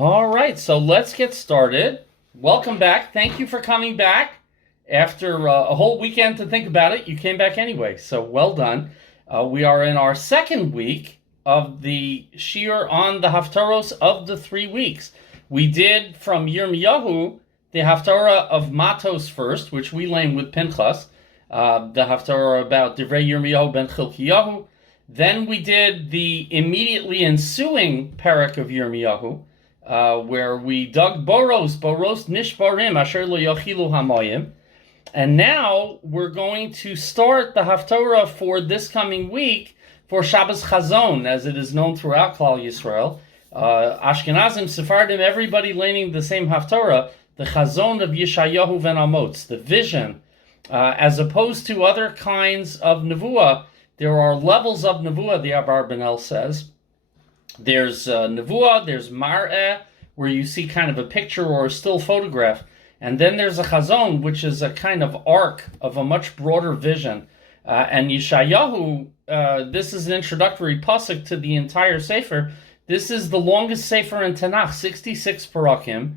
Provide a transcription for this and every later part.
All right, so let's get started. Welcome back. Thank you for coming back. After a whole weekend to think about it, you came back anyway, so well done. We are in our second week of the shiur on the Haftaros of the 3 weeks. We did from Yirmiyahu the Haftarah of Matos first, which we lame with Pinchas, the Haftarah about Divrei Yirmiyahu ben Chilkiyahu. Then we did the immediately ensuing parak of Yirmiyahu, where we dug boros nishbarim asher lo yochilu hamayim. And now we're going to start the Haftorah for this coming week for Shabbos Chazon, as it is known throughout Klal Yisrael. Ashkenazim, Sephardim, everybody learning the same Haftorah, the Chazon of Yeshayahu ben Amotz, the vision. As opposed to other kinds of Nevuah, there are levels of Nevuah, the Abarbanel says. There's Nevuah, there's Mar'eh, where you see kind of a picture or a still photograph. And then there's a Chazon, which is a kind of arc of a much broader vision. And Yeshayahu, this is an introductory pasuk to the entire Sefer. This is the longest Sefer in Tanakh, 66 parakim.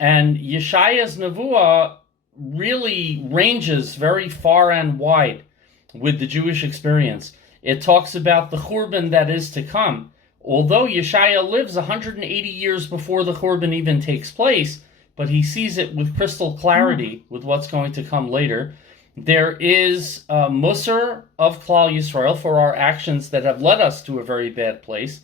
And Yeshaya's Nevuah really ranges very far and wide with the Jewish experience. It talks about the Churban that is to come. Although Yeshaya lives 180 years before the Churban even takes place, but he sees it with crystal clarity with what's going to come later. There is a Musar of Klal Yisrael for our actions that have led us to a very bad place.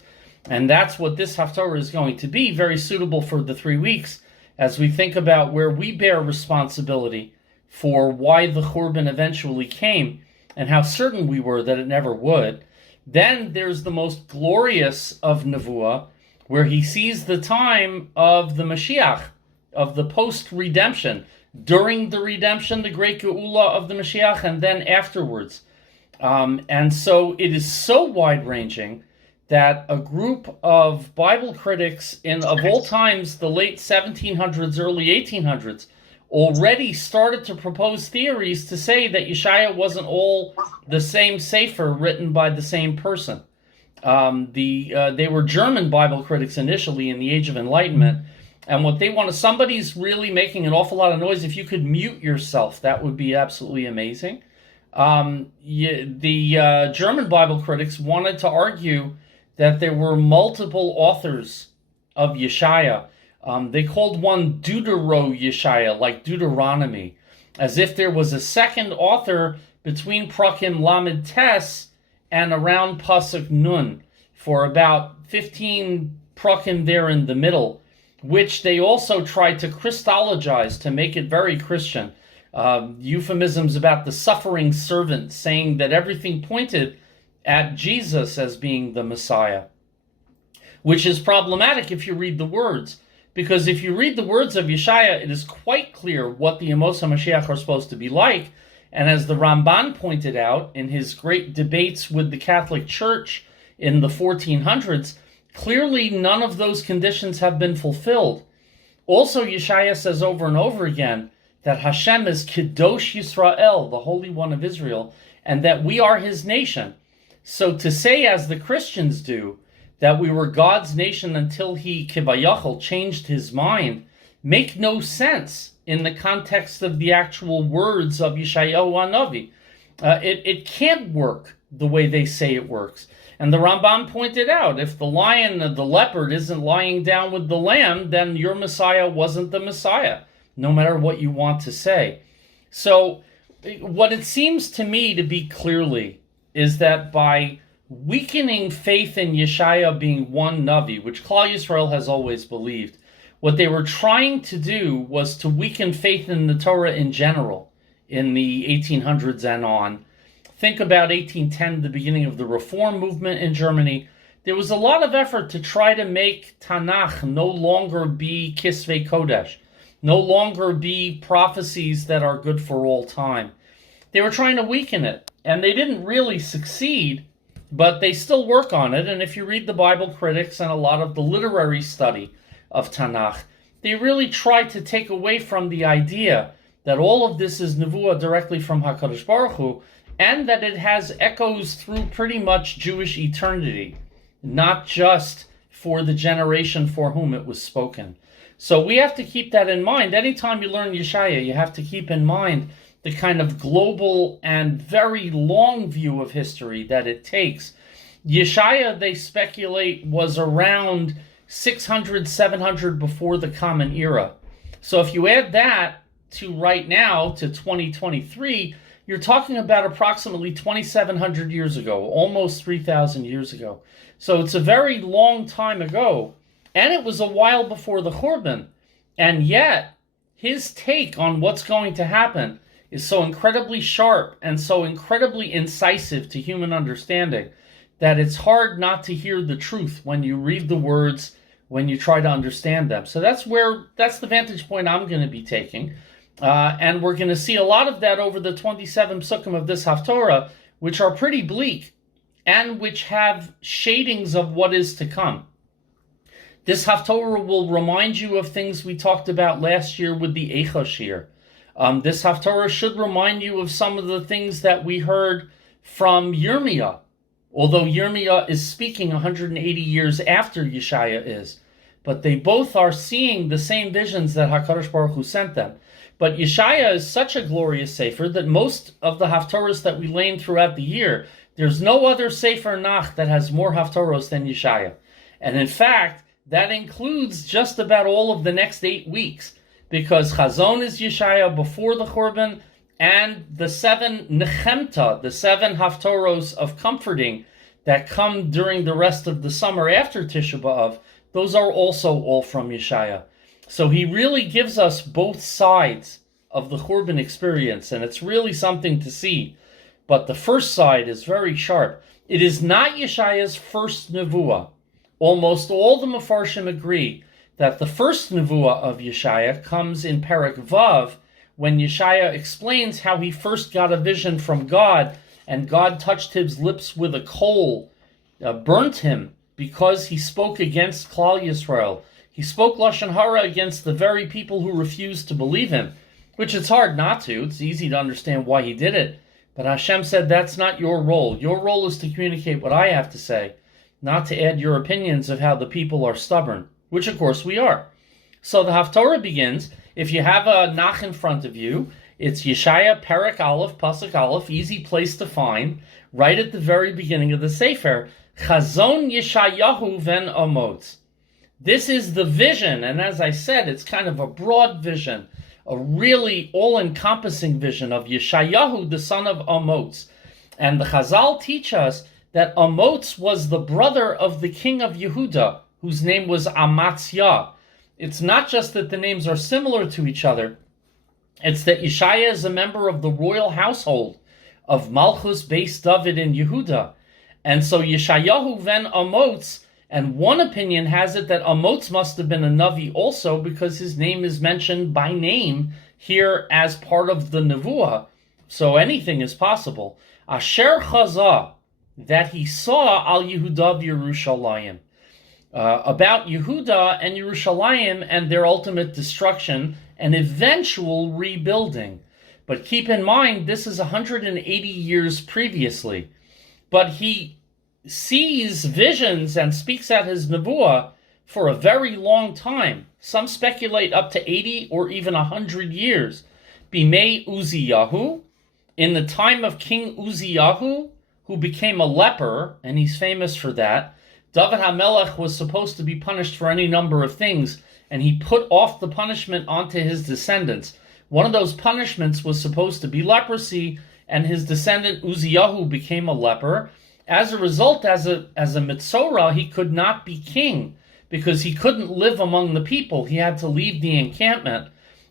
And that's what this Haftorah is going to be, very suitable for the 3 weeks, as we think about where we bear responsibility for why the Churban eventually came and how certain we were that it never would. Then there's the most glorious of Nevuah, where he sees the time of the Mashiach, of the post-redemption, during the redemption, the great Geula of the Mashiach, and then afterwards. And so it is so wide-ranging that a group of Bible critics of all times, the late 1700s, early 1800s, already started to propose theories to say that Yeshaya wasn't all the same Sefer written by the same person. They were German Bible critics initially in the Age of Enlightenment, and what they want is somebody's really making an awful lot of noise. If you could mute yourself, that would be absolutely amazing. The German Bible critics wanted to argue that there were multiple authors of Yeshaya. They called one Deutero Yeshaya, like Deuteronomy, as if there was a second author between Prakim Lamed Tes and around Pasuk Nun, for about 15 Prakim there in the middle, which they also tried to Christologize, to make it very Christian. Euphemisms about the suffering servant, saying that everything pointed at Jesus as being the Messiah, which is problematic if you read the words. Because if you read the words of Yeshaya, it is quite clear what the Amos HaMashiach are supposed to be like. And as the Ramban pointed out in his great debates with the Catholic Church in the 1400s, clearly none of those conditions have been fulfilled. Also, Yeshaya says over and over again that Hashem is Kedosh Yisrael, the Holy One of Israel, and that we are his nation. So to say, as the Christians do, that we were God's nation until he, Kivayachal, changed his mind, make no sense in the context of the actual words of Yeshayahu HaNavi. It can't work the way they say it works. And the Rambam pointed out, if the lion, the leopard, isn't lying down with the lamb, then your Messiah wasn't the Messiah, no matter what you want to say. So what it seems to me to be clearly is that by weakening faith in Yeshaya being one Navi, which Klal Yisrael has always believed, what they were trying to do was to weaken faith in the Torah in general in the 1800s and on. Think about 1810, the beginning of the Reform movement in Germany. There was a lot of effort to try to make Tanakh no longer be Kisvei Kodesh, no longer be prophecies that are good for all time. They were trying to weaken it, and they didn't really succeed, but they still work on it. And if you read the Bible critics and a lot of the literary study of Tanakh, they really try to take away from the idea that all of this is Nevuah directly from HaKadosh Baruch Hu, and that it has echoes through pretty much Jewish eternity, not just for the generation for whom it was spoken. So we have to keep that in mind. Anytime you learn Yeshaya, you have to keep in mind the kind of global and very long view of history that it takes. Yeshaya, they speculate, was around 600, 700 before the Common Era. So if you add that to right now, to 2023, you're talking about approximately 2,700 years ago, almost 3,000 years ago. So it's a very long time ago, and it was a while before the Churban. And yet, his take on what's going to happen is so incredibly sharp and so incredibly incisive to human understanding that it's hard not to hear the truth when you read the words, when you try to understand them. So that's the vantage point I'm going to be taking. And we're going to see a lot of that over the 27 psukim of this Haftorah, which are pretty bleak and which have shadings of what is to come. This Haftorah will remind you of things we talked about last year with the Eicha Shir. This Haftorah should remind you of some of the things that we heard from Yirmiyah, although Yirmiyah is speaking 180 years after Yeshaya is. But they both are seeing the same visions that HaKadosh Baruch Hu sent them. But Yeshaya is such a glorious sefer that most of the Haftorahs that we learn throughout the year, there's no other sefer Nach that has more Haftorahs than Yeshaya. And in fact, that includes just about all of the next 8 weeks, because Chazon is Yeshaya before the Churban, and the 7 Nechemta, the 7 Haftorahs of comforting that come during the rest of the summer after Tisha B'Av, those are also all from Yeshaya. So he really gives us both sides of the Churban experience, and it's really something to see. But the first side is very sharp. It is not Yeshaya's first nevuah. Almost all the Mefarshim agree that the first nevuah of Yeshaya comes in Perek Vav, when Yeshaya explains how he first got a vision from God, and God touched his lips with a coal, burnt him, because he spoke against Klal Yisrael. He spoke Lashon Hara against the very people who refused to believe him, which it's hard not to. It's easy to understand why he did it. But Hashem said, that's not your role. Your role is to communicate what I have to say, not to add your opinions of how the people are stubborn, which of course we are. So the Haftorah begins. If you have a Nach in front of you, it's Yeshaya Perek Aleph, Pasuk Aleph, easy place to find, right at the very beginning of the Sefer. Chazon Yeshayahu ven Amotz. This is the vision, and as I said, it's kind of a broad vision, a really all-encompassing vision of Yeshayahu, the son of Amotz. And the Chazal teach us that Amotz was the brother of the king of Yehuda, whose name was Amatzia. It's not just that the names are similar to each other, it's that Yeshaya is a member of the royal household of Malchus Beis David in Yehuda. And so Yeshayahu ven Amotz, and one opinion has it that Amotz must have been a Navi also, because his name is mentioned by name here as part of the Nevuah. So anything is possible. Asher Chazah, that he saw al Yehuda v'Yerushalayim. About Yehuda and Yerushalayim and their ultimate destruction and eventual rebuilding. But keep in mind, this is 180 years previously. But he sees visions and speaks out his nevuah for a very long time. Some speculate up to 80 or even 100 years. Bimei Uziyahu, in the time of King Uziyahu, who became a leper, and he's famous for that. David HaMelech was supposed to be punished for any number of things, and he put off the punishment onto his descendants. One of those punishments was supposed to be leprosy, and his descendant Uziyahu became a leper. As a result, as a Mitzorah, he could not be king, because he couldn't live among the people. He had to leave the encampment.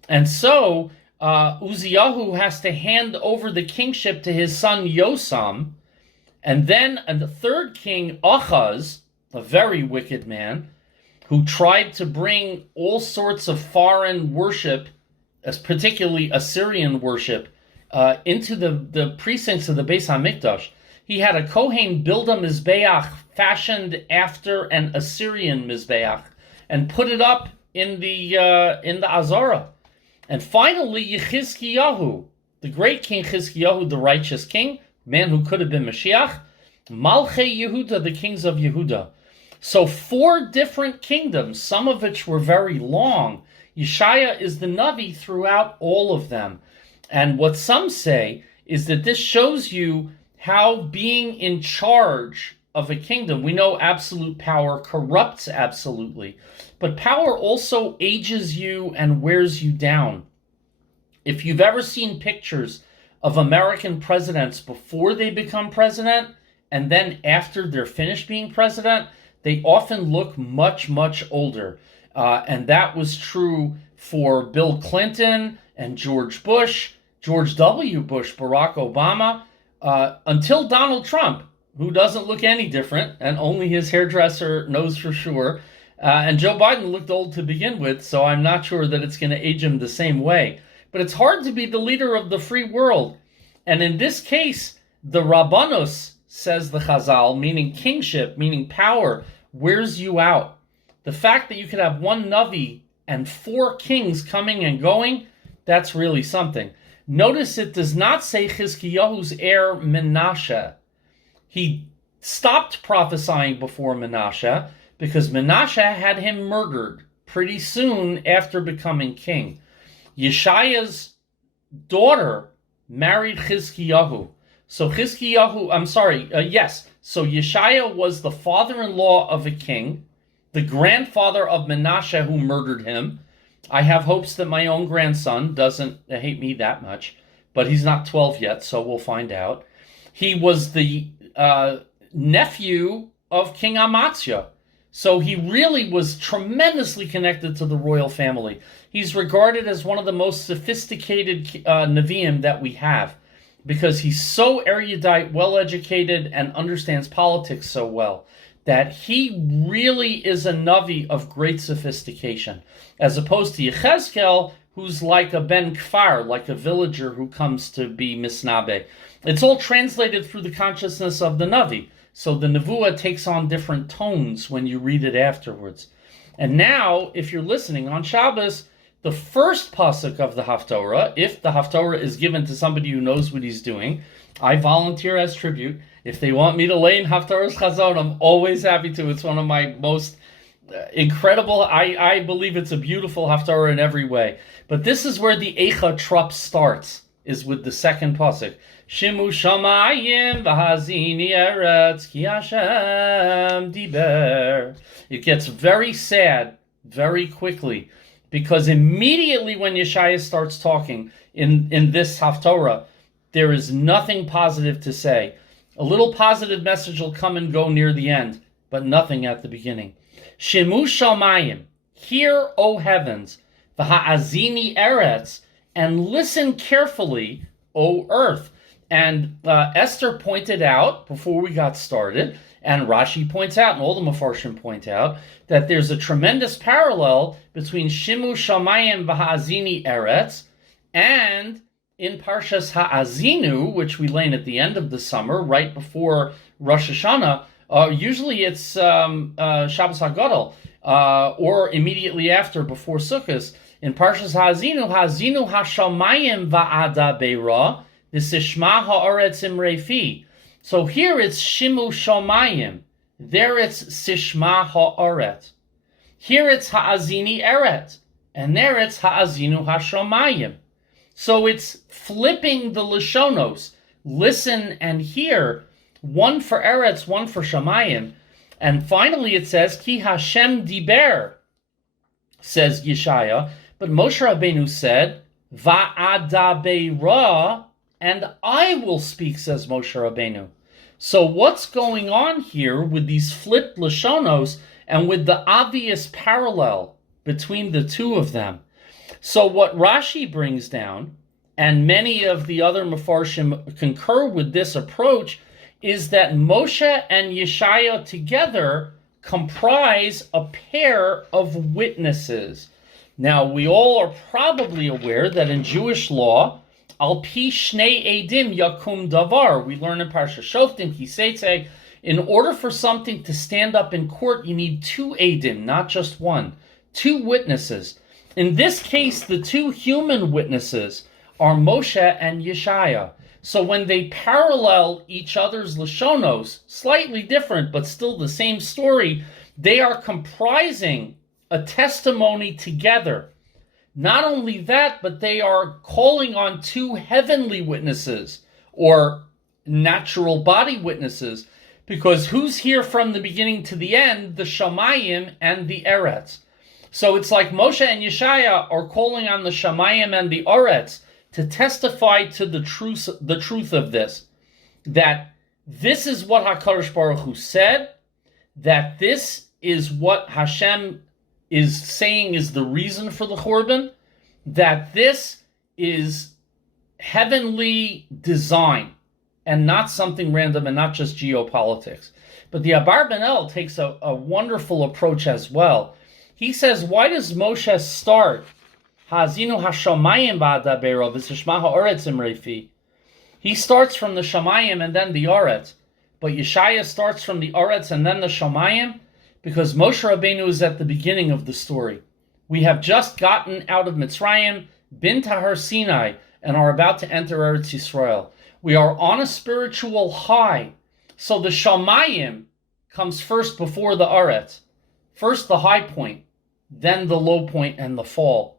And so Uziyahu has to hand over the kingship to his son Yosam. And then the third king, Achaz, a very wicked man, who tried to bring all sorts of foreign worship, particularly Assyrian worship, into the precincts of the Beis HaMikdash. He had a Kohen build a Mizbeach fashioned after an Assyrian Mizbeach and put it up in the Azara. And finally, Yechizkiyahu, the great King Chizkiyahu, the righteous king, man who could have been Mashiach, Malchei Yehuda, the kings of Yehuda. So 4 different kingdoms, some of which were very long. Yeshaya is the Navi throughout all of them. And what some say is that this shows you how being in charge of a kingdom, we know absolute power corrupts absolutely, but power also ages you and wears you down. If you've ever seen pictures of American presidents before they become president and then after they're finished being president, they often look much, much older. And that was true for Bill Clinton and George Bush, George W. Bush, Barack Obama, until Donald Trump, who doesn't look any different, and only his hairdresser knows for sure. And Joe Biden looked old to begin with, so I'm not sure that it's going to age him the same way. But it's hard to be the leader of the free world. And in this case, the Rabbanos, says the Chazal, meaning kingship, meaning power, wears you out. The fact that you could have one Navi and 4 kings coming and going, that's really something. Notice it does not say Chizkiyahu's heir Menashe. He stopped prophesying before Menashe because Menashe had him murdered pretty soon after becoming king. Yeshaya's daughter married Chizkiyahu. So So Yeshaya was the father-in-law of a king, the grandfather of Menashe who murdered him. I have hopes that my own grandson doesn't hate me that much, but he's not 12 yet, so we'll find out. He was the nephew of King Amaziah. So he really was tremendously connected to the royal family. He's regarded as one of the most sophisticated Nevi'im that we have because he's so erudite, well-educated, and understands politics so well that he really is a Navi of great sophistication, as opposed to Yechezkel, who's like a Ben Kfar, like a villager who comes to be Misnabe. It's all translated through the consciousness of the Navi. So the Nevuah takes on different tones when you read it afterwards. And now, if you're listening on Shabbos, the first pasuk of the Haftorah, if the Haftorah is given to somebody who knows what he's doing, I volunteer as tribute. If they want me to lay in Haftorah Chazon, I'm always happy to. It's one of my most incredible, I believe it's a beautiful Haftorah in every way. But this is where the Eicha Trup starts, is with the second pasuk. Shimu shamayim v'hazini eretz ki Hashem diber. It gets very sad very quickly, because immediately when Yeshaya starts talking in this Haftorah, there is nothing positive to say. A little positive message will come and go near the end, but nothing at the beginning. Shimu shamayim, hear, O heavens, v'ha'azini eretz, and listen carefully, O earth. And Esther pointed out, before we got started, and Rashi points out, and all the Mefarshim point out, that there's a tremendous parallel between Shimu Shamayim v'Ha'azini Eretz and in Parshas Ha'azinu, which we learn at the end of the summer, right before Rosh Hashanah. Usually it's Shabbos HaGadol, or immediately after, before Sukkot. In Parshas Ha'azinu, Ha'azinu Hashamayim va'ada beira, v'sishma ha'aretz imrefi. So here it's Shimu Shamayim. There it's Sishma Ha'aret. Here it's Ha'azini Eret. And there it's Ha'azinu Hashamayim. So it's flipping the Lashonos. Listen and hear. One for Eretz, one for Shamayim. And finally it says, Ki Hashem Diber, says Yeshaya. But Moshe Rabbeinu said, Va'adabeira, and I will speak, says Moshe Rabbeinu. So what's going on here with these flipped Lashonos and with the obvious parallel between the two of them? So what Rashi brings down, and many of the other Mefarshim concur with this approach, is that Moshe and Yeshaya together comprise a pair of witnesses. Now, we all are probably aware that in Jewish law, Al pi shnei edim yakum davar. We learn in Parsha Shoftim, Kiseitze, in order for something to stand up in court, you need 2 edim, not just one. 2 witnesses. In this case, the 2 human witnesses are Moshe and Yeshaya. So when they parallel each other's Lashonos, slightly different, but still the same story, They are comprising a testimony together. Not only that, but they are calling on two heavenly witnesses, or natural body witnesses, because who's here from the beginning to the end? The Shamayim and the Eretz. So it's like Moshe and Yeshaya are calling on the Shamayim and the Eretz to testify to the truth of this, that this is what HaKadosh Baruch Hu said, that this is what Hashem is saying is the reason for the Churban, that this is heavenly design and not something random and not just geopolitics. But the Abarbanel takes a wonderful approach as well. He says, why does Moshe start Hazinu hashamayim ba'adabero v'sishma ha'oretz imrefi? He starts from the Shamayim and then the Oretz. But Yeshaya starts from the Oretz and then the Shamayim, because Moshe Rabbeinu is at the beginning of the story. We have just gotten out of Mitzrayim, been to Har Sinai, and are about to enter Eretz Yisrael. We are on a spiritual high. So the Shamayim comes first before the Oretz. First the high point, then the low point and the fall.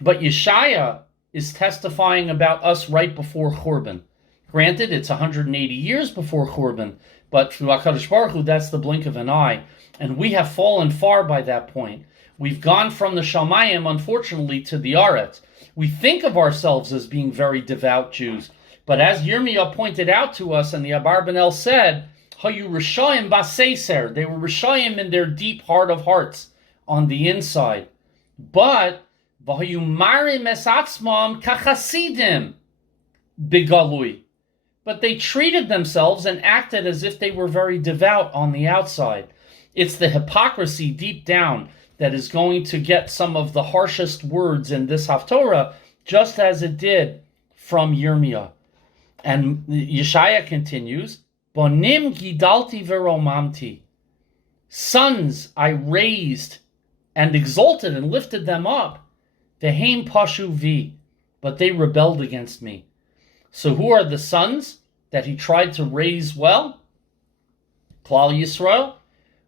But Yeshaya is testifying about us right before Churban. Granted, it's 180 years before Churban, but through HaKadosh Baruch Hu, that's the blink of an eye. And we have fallen far by that point. We've gone from the Shamayim, unfortunately, to the Aretz. We think of ourselves as being very devout Jews. But as Yirmiyah pointed out to us, and the Abarbanel said, Hayu Rishayim Baseser, they were Rishayim in their deep heart of hearts, on the inside. But, Vahayu Marim Es Atzmam Kachasidim Bigalui. But they treated themselves and acted as if they were very devout on the outside. It's the hypocrisy deep down that is going to get some of the harshest words in this Haftorah, just as it did from Yirmiyah. And Yeshaya continues, Bonim gidalti veromamti. Sons I raised and exalted and lifted them up. Veheim pashu vi. But they rebelled against me. So who are the sons that he tried to raise well? Klal Yisrael.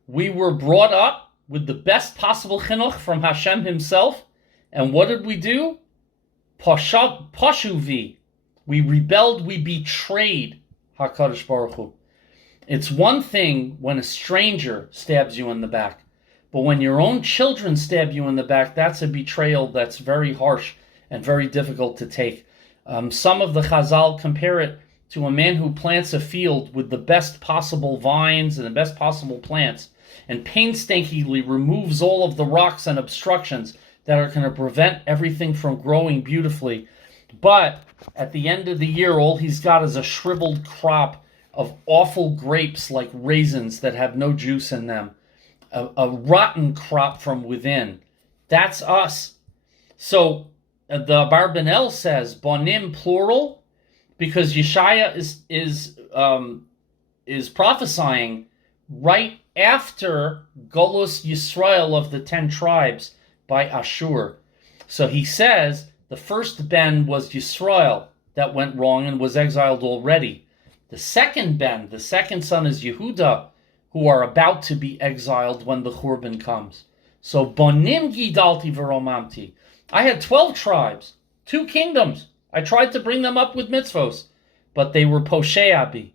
We were brought up with the best possible chinuch from Hashem himself. And what did we do? Pashuvi. We rebelled, we betrayed HaKadosh Baruch Hu. It's one thing when a stranger stabs you in the back. But when your own children stab you in the back, that's a betrayal that's very harsh and very difficult to take. Some of the Chazal compare it to a man who plants a field with the best possible vines and the best possible plants, and painstakingly removes all of the rocks and obstructions that are going to prevent everything from growing beautifully. But at the end of the year, all he's got is a shriveled crop of awful grapes like raisins that have no juice in them. A rotten crop from within. That's us. So the Barbanel says, Bonim plural, because Yeshaya is prophesying right after Golus Yisrael of the 10 tribes by Ashur. So he says the first Ben was Yisrael that went wrong and was exiled already. The second Ben, the second son, is Yehuda, who are about to be exiled when the Churban comes. So Bonim Gidalti Veromamti. I had 12 tribes, 2 kingdoms. I tried to bring them up with mitzvos, but they were Posheabi.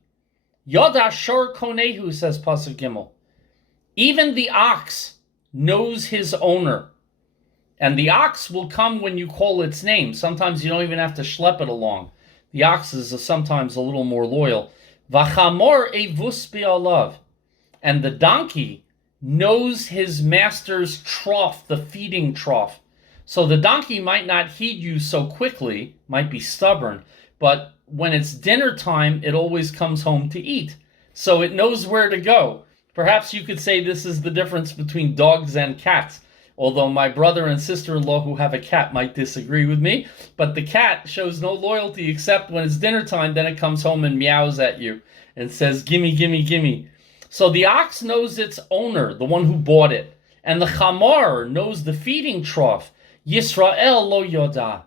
Yod Ashur Konehu, says Pasuk Gimel. Even the ox knows his owner. And the ox will come when you call its name. Sometimes you don't even have to schlep it along. The ox is sometimes a little more loyal. Vachamor evus bi'alav. And the donkey knows his master's trough, the feeding trough. So the donkey might not heed you so quickly, might be stubborn, but when it's dinner time, it always comes home to eat. So it knows where to go. Perhaps you could say this is the difference between dogs and cats. Although my brother and sister-in-law who have a cat might disagree with me, but the cat shows no loyalty except when it's dinner time, then it comes home and meows at you and says, gimme, gimme, gimme. So the ox knows its owner, the one who bought it. And the chamar knows the feeding trough. Yisrael lo yoda.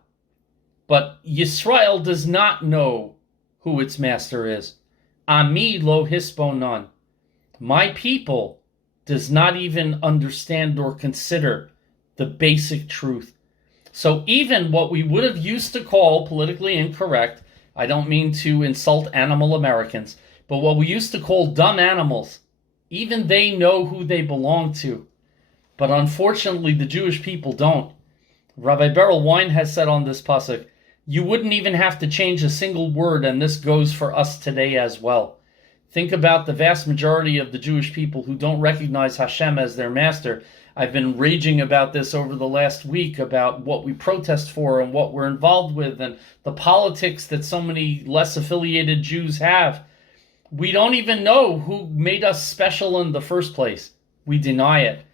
But Yisrael does not know who its master is. Ami lo hisbonon. My people does not even understand or consider the basic truth. So even what we would have used to call politically incorrect, I don't mean to insult animal Americans, but what we used to call dumb animals, even they know who they belong to. But unfortunately, the Jewish people don't. Rabbi Beryl Wein has said on this pasuk, you wouldn't even have to change a single word, and this goes for us today as well. Think about the vast majority of the Jewish people who don't recognize Hashem as their master. I've been raging about this over the last week, about what we protest for and what we're involved with and the politics that so many less affiliated Jews have. We don't even know who made us special in the first place. We deny it.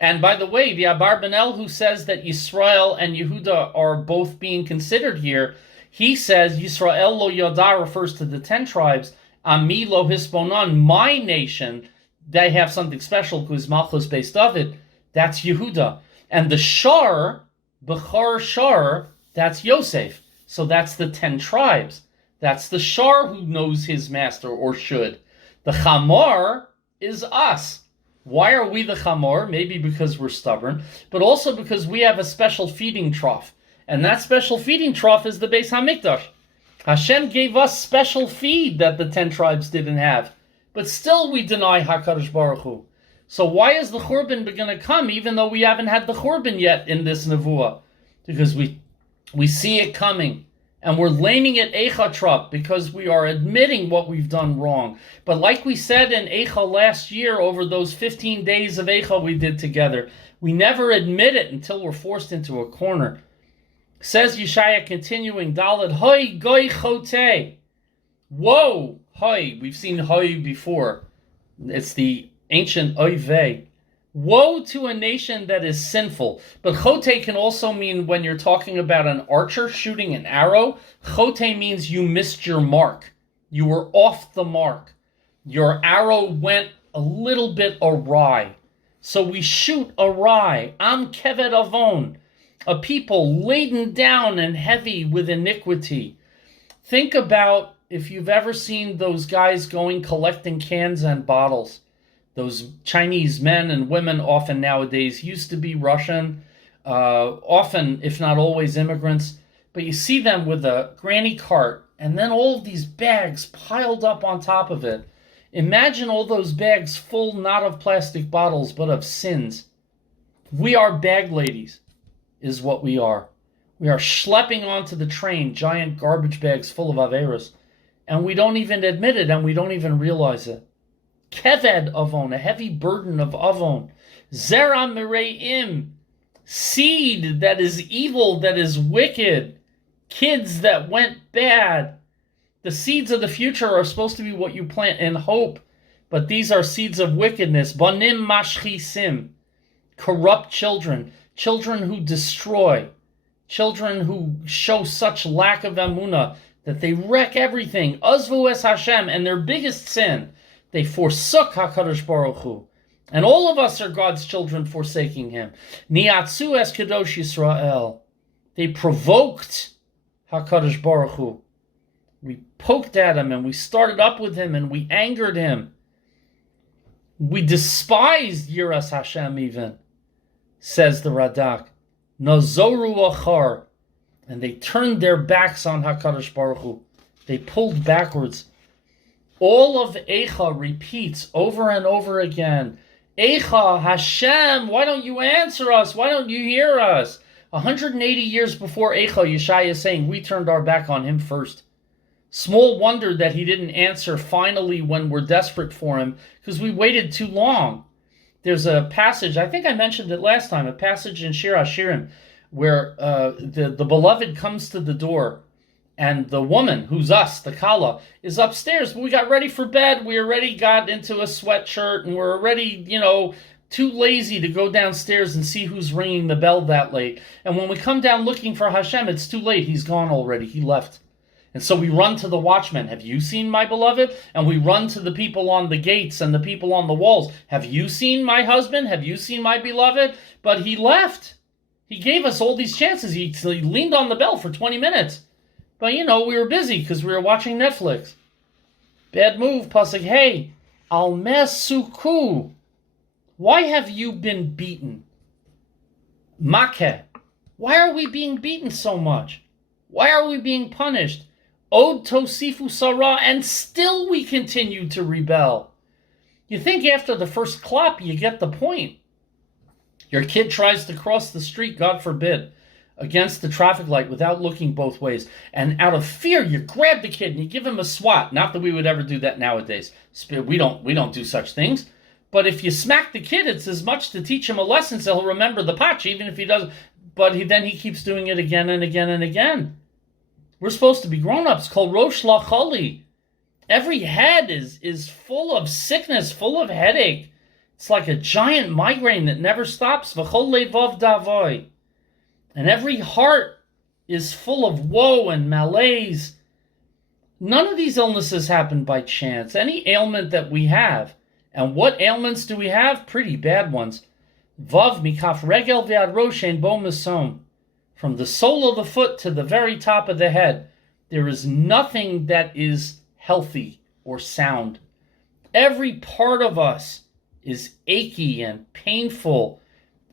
And by the way, the Abarbanel, who says that Yisrael and Yehuda are both being considered here, he says Yisrael lo Yodah refers to the 10 tribes. Ami lo Hisbonan, my nation, they have something special because Malchus based David. That's Yehuda. And the Shar, Bechar Shar, that's Yosef. So that's the 10 tribes. That's the Shar who knows his master, or should. The Chamor is us. Why are we the Chamor? Maybe because we're stubborn, but also because we have a special feeding trough. And that special feeding trough is the Beis HaMikdash. Hashem gave us special feed that the 10 tribes didn't have. But still we deny HaKadosh Baruch Hu. So why is the Churban going to come even though we haven't had the Churban yet in this Nevuah? Because we see it coming. And we're laming it Eicha because we are admitting what we've done wrong. But like we said in Eicha last year, over those 15 days of Eicha we did together, we never admit it until we're forced into a corner. Says Yeshaya, continuing, Dalet, Hoi goy chote. Whoa, Hoi. We've seen Hoi before. It's the ancient Oivei. Woe to a nation that is sinful. But chote can also mean when you're talking about an archer shooting an arrow. Chote means you missed your mark. You were off the mark. Your arrow went a little bit awry. So we shoot awry. Am keved avon. A people laden down and heavy with iniquity. Think about if you've ever seen those guys going collecting cans and bottles. Those Chinese men and women often nowadays used to be Russian, often, if not always, immigrants. But you see them with a granny cart and then all of these bags piled up on top of it. Imagine all those bags full not of plastic bottles but of sins. We are bag ladies, is what we are. We are schlepping onto the train giant garbage bags full of averos, and we don't even admit it and we don't even realize it. Keved avon, a heavy burden of avon. Zera mireim, seed that is evil, that is wicked. Kids that went bad. The seeds of the future are supposed to be what you plant in hope, but these are seeds of wickedness. Banim mashchisim, corrupt children, children who destroy, children who show such lack of emunah that they wreck everything. Azvu es Hashem, and their biggest sin, they forsook HaKadosh Baruch Hu. And all of us are God's children forsaking Him. Niatzu es Kadosh Yisrael. They provoked HaKadosh Baruch Hu. We poked at Him and we started up with Him and we angered Him. We despised Yiras Hashem even, says the Radak. Nazoru achar. And they turned their backs on HaKadosh Baruch Hu. They pulled backwards. All of Eicha repeats over and over again. Eicha, Hashem, why don't you answer us? Why don't you hear us? 180 years before Eicha, Yeshaya is saying we turned our back on Him first. Small wonder that He didn't answer finally when we're desperate for Him, because we waited too long. There's a passage, I think I mentioned it last time, a passage in Shir HaShirim, where the beloved comes to the door, and the woman, who's us, the Kala, is upstairs. But we got ready for bed. We already got into a sweatshirt, and we're already, too lazy to go downstairs and see who's ringing the bell that late. And when we come down looking for Hashem, it's too late. He's gone already. He left. And so we run to the watchman. Have you seen my beloved? And we run to the people on the gates and the people on the walls. Have you seen my husband? Have you seen my beloved? But he left. He gave us all these chances. He leaned on the bell for 20 minutes. But, we were busy because we were watching Netflix. Bad move, Pasuk. Hey, al mes suku. Why have you been beaten? Makeh. Why are we being beaten so much? Why are we being punished? Od Tosifu Sarah, and still we continue to rebel. You think after the first clap you get the point. Your kid tries to cross the street, God forbid, against the traffic light without looking both ways. And out of fear, you grab the kid and you give him a swat. Not that we would ever do that nowadays. We don't do such things. But if you smack the kid, it's as much to teach him a lesson so he'll remember the patch, even if he doesn't. But then he keeps doing it again and again and again. We're supposed to be grown-ups. Kol rosh lacholi. Every head is full of sickness, full of headache. It's like a giant migraine that never stops. V'chol levav davoy. And every heart is full of woe and malaise. None of these illnesses happen by chance. Any ailment that we have, and what ailments do we have? Pretty bad ones. Vav mikaf regel ve'ad rosh ein bo mesom. From the sole of the foot to the very top of the head, there is nothing that is healthy or sound. Every part of us is achy and painful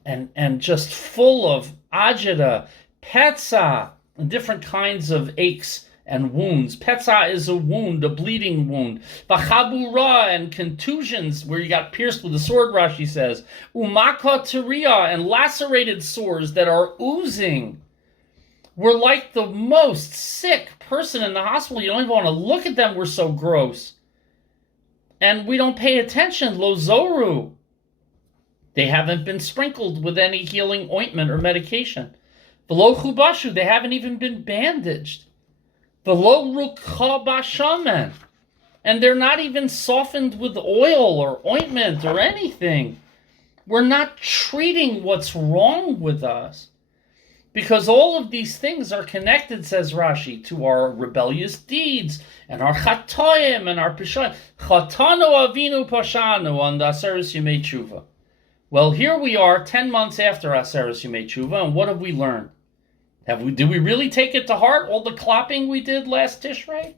and just full of agita, petza, and different kinds of aches and wounds. Petza is a wound, a bleeding wound. Bachabura and contusions where you got pierced with a sword, Rashi says. Umaka teria and lacerated sores that are oozing. We're like the most sick person in the hospital. You don't even want to look at them. We're so gross. And we don't pay attention. Lo zoru. They haven't been sprinkled with any healing ointment or medication. V'lo chubashu. They haven't even been bandaged. V'lo rukha bashamen. And they're not even softened with oil or ointment or anything. We're not treating what's wrong with us. Because all of these things are connected, says Rashi, to our rebellious deeds and our chatoim and our peshayim. Chatanu avinu pashanu on the Aseres Yemei Tshuva. Well, here we are 10 months after Aseres Yemei Tshuva, and what have we learned? Did we really take it to heart, all the clapping we did last Tishrei?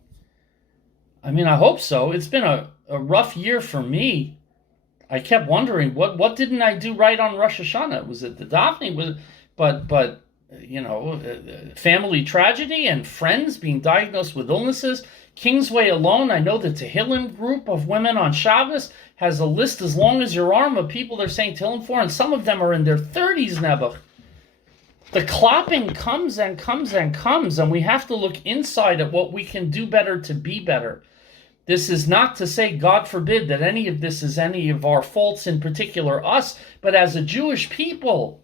I mean, I hope so. It's been a rough year for me. I kept wondering, what didn't I do right on Rosh Hashanah? Was it the davening? But family tragedy and friends being diagnosed with illnesses. Kingsway alone, I know the Tehillim group of women on Shabbos has a list as long as your arm of people they're saying Tehillim for, and some of them are in their 30s, Nebuch. The clapping comes and comes and comes, and we have to look inside at what we can do better to be better. This is not to say, God forbid, that any of this is any of our faults, in particular us, but as a Jewish people,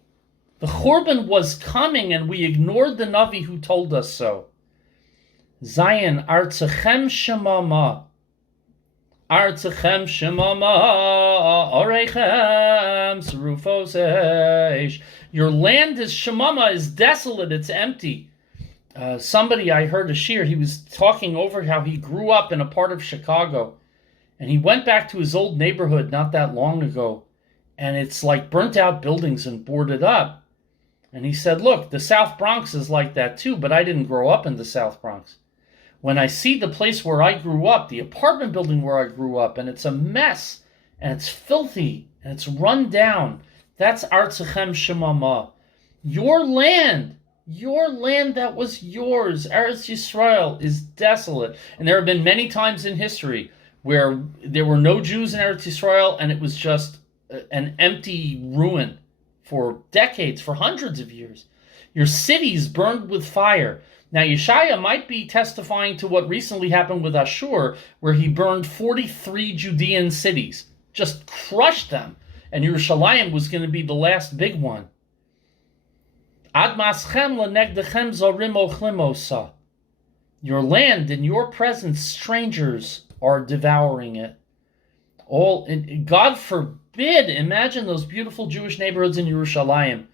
the Churban was coming, and we ignored the Navi who told us so. Zion, Artzachem Shemama. Artzachem Shemama. Orechem Serufos Eish. Your land is Shemama, is desolate, it's empty. Somebody, I heard a shir, he was talking over how he grew up in a part of Chicago. And he went back to his old neighborhood not that long ago. And it's like burnt out buildings and boarded up. And he said, look, the South Bronx is like that too, but I didn't grow up in the South Bronx. When I see the place where I grew up, the apartment building where I grew up, and it's a mess, and it's filthy, and it's run down, that's Artzachem Shemama. Your land that was yours, Eretz Yisrael, is desolate. And there have been many times in history where there were no Jews in Eretz Yisrael, and it was just an empty ruin for decades, for hundreds of years. Your cities burned with fire. Now, Yeshaya might be testifying to what recently happened with Ashur, where he burned 43 Judean cities, just crushed them, and Yerushalayim was going to be the last big one. Ad maschem lenegdechem zorim ochlim osa. Your land, in your presence, strangers are devouring it. God forbid, imagine those beautiful Jewish neighborhoods in Yerushalayim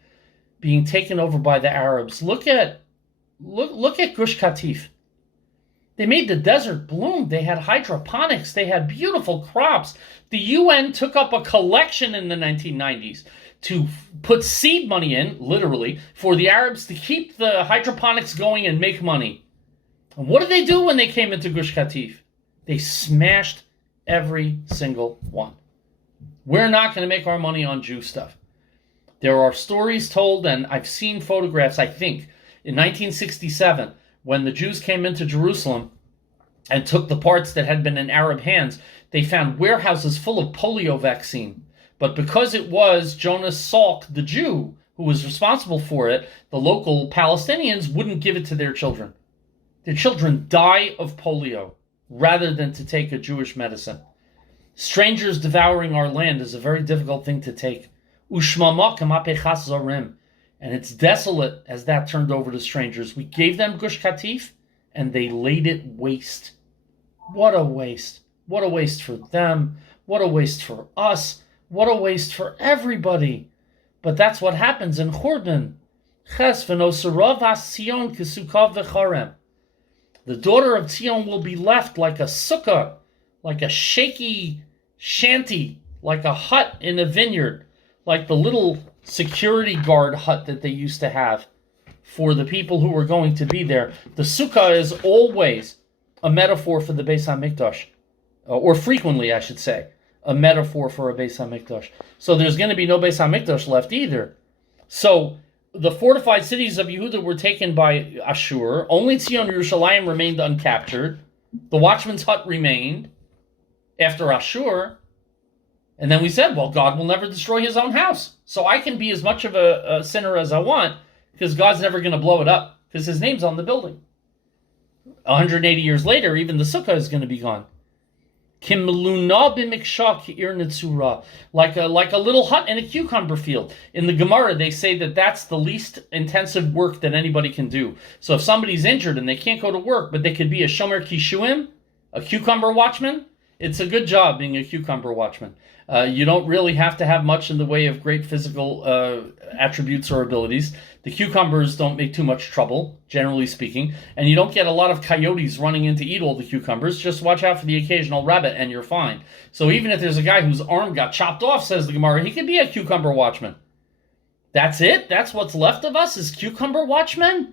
being taken over by the Arabs. Look at Gush Katif. They made the desert bloom. They had hydroponics. They had beautiful crops. The UN took up a collection in the 1990s to put seed money in, literally, for the Arabs to keep the hydroponics going and make money. And what did they do when they came into Gush Katif? They smashed every single one. We're not going to make our money on Jew stuff. There are stories told, and I've seen photographs, I think, in 1967, when the Jews came into Jerusalem and took the parts that had been in Arab hands, they found warehouses full of polio vaccine. But because it was Jonas Salk, the Jew, who was responsible for it, the local Palestinians wouldn't give it to their children. Their children die of polio rather than to take a Jewish medicine. Strangers devouring our land is a very difficult thing to take. And it's desolate as that turned over to strangers. We gave them Gush Katif, and they laid it waste. What a waste. What a waste for them. What a waste for us. What a waste for everybody. But that's what happens in Churban. The daughter of Zion will be left like a sukkah, like a shaky shanty, like a hut in a vineyard, like the little security guard hut that they used to have for the people who were going to be there. The sukkah is always a metaphor for the Beis HaMikdash, or frequently, I should say, a metaphor for a Beis HaMikdash. So there's going to be no Beis HaMikdash left either. So the fortified cities of Yehuda were taken by Ashur. Only Tzion Yerushalayim remained uncaptured. The watchman's hut remained after Ashur. And then we said, well, God will never destroy his own house. So I can be as much of a sinner as I want, because God's never going to blow it up, because his name's on the building. 180 years later, even the sukkah is going to be gone. Like a little hut in a cucumber field. In the Gemara, they say that that's the least intensive work that anybody can do. So if somebody's injured and they can't go to work, but they could be a shomer kishuim, a cucumber watchman, it's a good job being a cucumber watchman. You don't really have to have much in the way of great physical attributes or abilities. The cucumbers don't make too much trouble, generally speaking, and you don't get a lot of coyotes running in to eat all the cucumbers. Just watch out for the occasional rabbit and you're fine. So even if there's a guy whose arm got chopped off, says the Gemara, he could be a cucumber watchman. That's it? That's what's left of us is cucumber watchmen?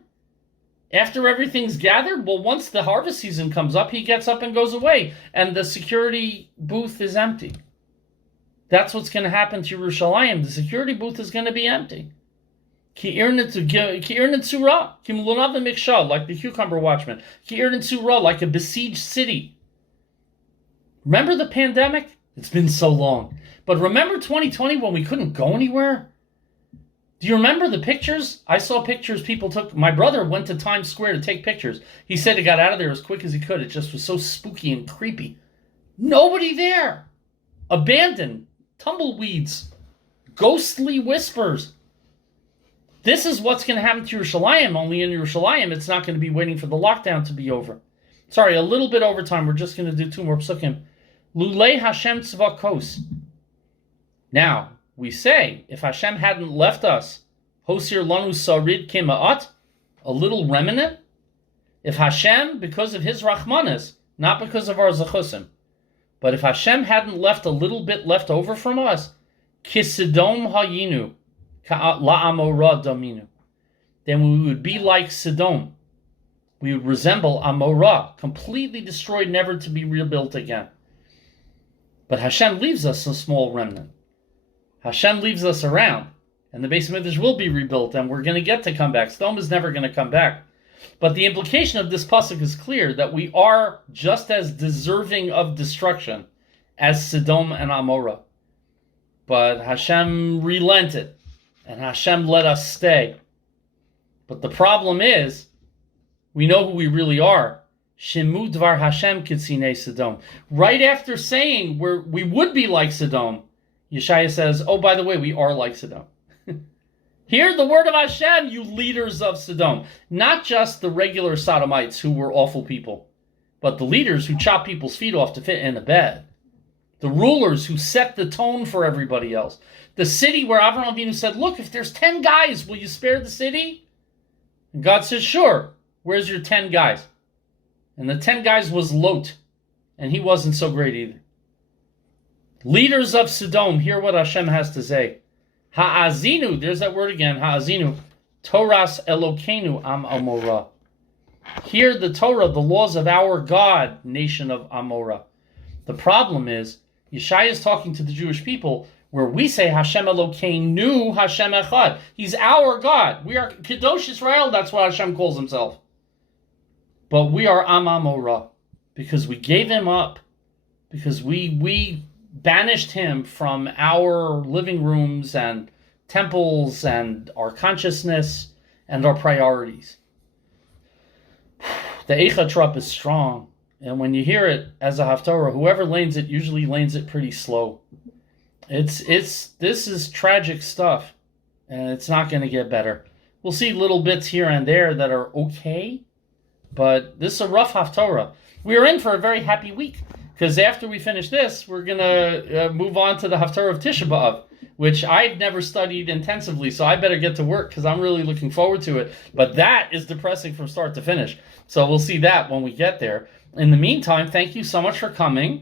After everything's gathered? Well, once the harvest season comes up, he gets up and goes away, and the security booth is empty. That's what's going to happen to Yerushalayim. The security booth is going to be empty. Like the cucumber watchman. Like a besieged city. Remember the pandemic? It's been so long. But remember 2020 when we couldn't go anywhere? Do you remember the pictures? I saw pictures people took. My brother went to Times Square to take pictures. He said he got out of there as quick as he could. It just was so spooky and creepy. Nobody there. Abandoned. Tumbleweeds. Ghostly whispers. This is what's going to happen to Yerushalayim. Only in Yerushalayim, it's not going to be waiting for the lockdown to be over. Sorry, a little bit over time. We're just going to do 2 more psukim. Lulei Hashem tzvakos. Now, we say, if Hashem hadn't left us, Hosir lanu sarid kima'at, a little remnant, if Hashem, because of his rachmanas, not because of our zachusim, but if Hashem hadn't left a little bit left over from us, kisidom hayinu, la'amorah daminu, then we would be like Sodom. We would resemble Amorah, completely destroyed, never to be rebuilt again. But Hashem leaves us a small remnant. Hashem leaves us around, and the Beis HaMikdash will be rebuilt, and we're going to get to come back. Sodom is never going to come back. But the implication of this pasuk is clear, that we are just as deserving of destruction as Sodom and Amorah. But Hashem relented, and Hashem let us stay. But the problem is, we know who we really are. Shemu dvar Hashem kitzinei Sodom. Right after saying we would be like Sodom, Yeshaya says, oh, by the way, we are like Sodom. Hear the word of Hashem, you leaders of Sodom. Not just the regular Sodomites who were awful people, but the leaders who chop people's feet off to fit in a bed. The rulers who set the tone for everybody else. The city where Avraham Avinu said, look, if there's 10 guys, will you spare the city? And God says, sure. Where's your 10 guys? And the 10 guys was Lot, and he wasn't so great either. Leaders of Sodom, hear what Hashem has to say. Ha'azinu, there's that word again, ha'azinu, Toras Elokeinu am Amorah. Hear the Torah, the laws of our God, nation of Amorah. The problem is, Yeshaya is talking to the Jewish people where we say Hashem Elokeinu Hashem Echad. He's our God. We are Kadosh Israel. That's what Hashem calls himself. But we are Am Amorah because we gave him up, because we banished him from our living rooms and temples and our consciousness and our priorities. The Eicha Trop is strong. And when you hear it as a Haftorah, whoever lanes it usually lanes it pretty slow. This is tragic stuff, and it's not going to get better. We'll see little bits here and there that are okay, but this is a rough Haftorah. We're in for a very happy week, because after we finish this, we're going to move on to the Haftorah of Tisha B'Av, which I've never studied intensively, so I better get to work, because I'm really looking forward to it. But that is depressing from start to finish, so we'll see that when we get there. In the meantime, thank you so much for coming.